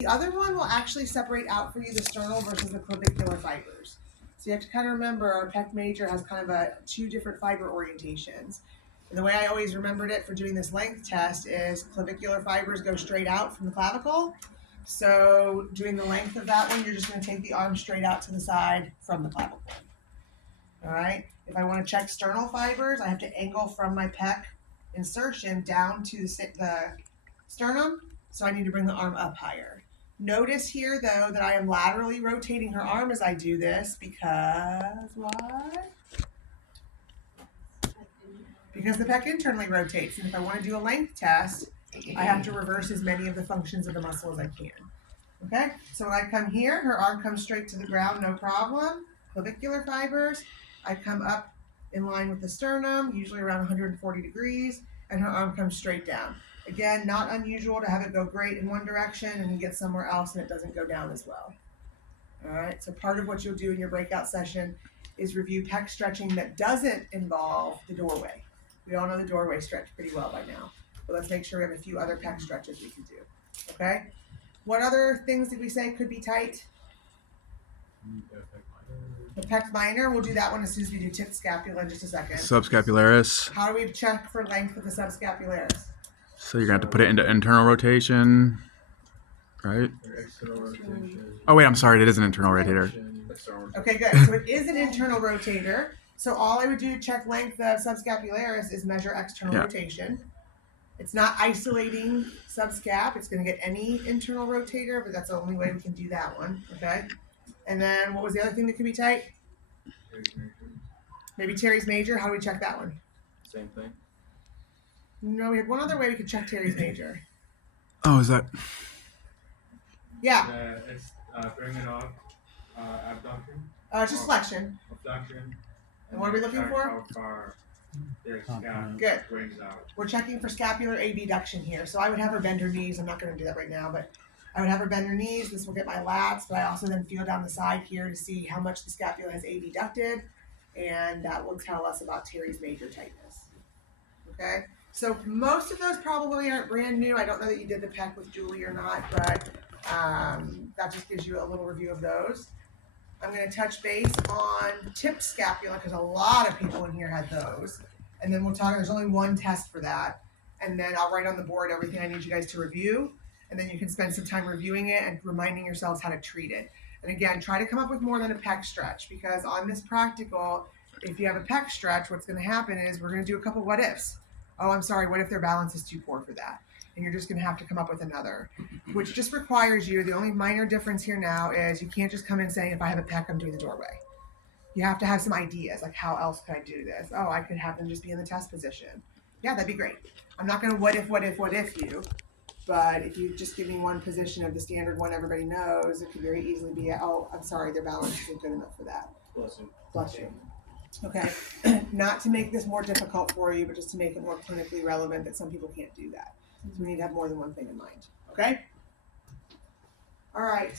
The other one will actually separate out for you the sternal versus the clavicular fibers. So you have to kind of remember our pec major has kind of two different fiber orientations. And the way I always remembered it for doing this length test is clavicular fibers go straight out from the clavicle. So doing the length of that one, you're just going to take the arm straight out to the side from the clavicle. All right. If I want to check sternal fibers, I have to angle from my pec insertion down to the sternum. So I need to bring the arm up higher. Notice here, though, that I am laterally rotating her arm as I do this because why? Because the pec internally rotates. And if I want to do a length test, I have to reverse as many of the functions of the muscle as I can. Okay? So when I come here, her arm comes straight to the ground, no problem. Clavicular fibers, I come up in line with the sternum, usually around 140 degrees, and her arm comes straight down. Again, not unusual to have it go great in one direction and you get somewhere else and it doesn't go down as well. All right, so part of what you'll do in your breakout session is review pec stretching that doesn't involve the doorway. We all know the doorway stretch pretty well by now, but let's make sure we have a few other pec stretches we can do. Okay? What other things did we say could be tight? The pec minor, we'll do that one as soon as we do tip scapula in just a second. Subscapularis. How do we check for length with the subscapularis? So you're gonna have to put it into internal rotation, right? Oh wait, I'm sorry, it is an internal rotator. Okay, good. So it is an internal rotator. So all I would do to check length of subscapularis is measure external rotation. It's not isolating subscap. It's going to get any internal rotator, but that's the only way we can do that one. Okay. And then what was the other thing that could be tight? Maybe Teres major. How do we check that one? Same thing. No, we had one other way we could check Teres major. Oh, is that? Yeah. It's bringing up abduction. Just flexion. Abduction. And what are we looking for? How far their scap Good. brings out. We're checking for scapular abduction here. So I would have her bend her knees. I'm not going to do that right now, but I would have her bend her knees. This will get my lats, but I also then feel down the side here to see how much the scapula has abducted, and that will tell us about Teres major tightness. Okay? So most of those probably aren't brand new. I don't know that you did the pec with Julie or not, but that just gives you a little review of those. I'm going to touch base on tip scapula because a lot of people in here had those. And then we'll talk, there's only one test for that. And then I'll write on the board everything I need you guys to review. And then you can spend some time reviewing it and reminding yourselves how to treat it. And again, try to come up with more than a pec stretch because on this practical, if you have a pec stretch, what's going to happen is we're going to do a couple what ifs. Oh, I'm sorry, what if their balance is too poor for that? And you're just going to have to come up with another, which just requires you, the only minor difference here now is you can't just come in saying, if I have a pec, I'm doing the doorway. You have to have some ideas, like how else could I do this? Oh, I could have them just be in the test position. Yeah, that'd be great. I'm not going to what if you, but if you just give me one position of the standard one everybody knows, it could very easily be, oh, I'm sorry, their balance isn't good enough for that. Bless you. Okay, not to make this more difficult for you, but just to make it more clinically relevant that some people can't do that. So we need to have more than one thing in mind, okay? All right.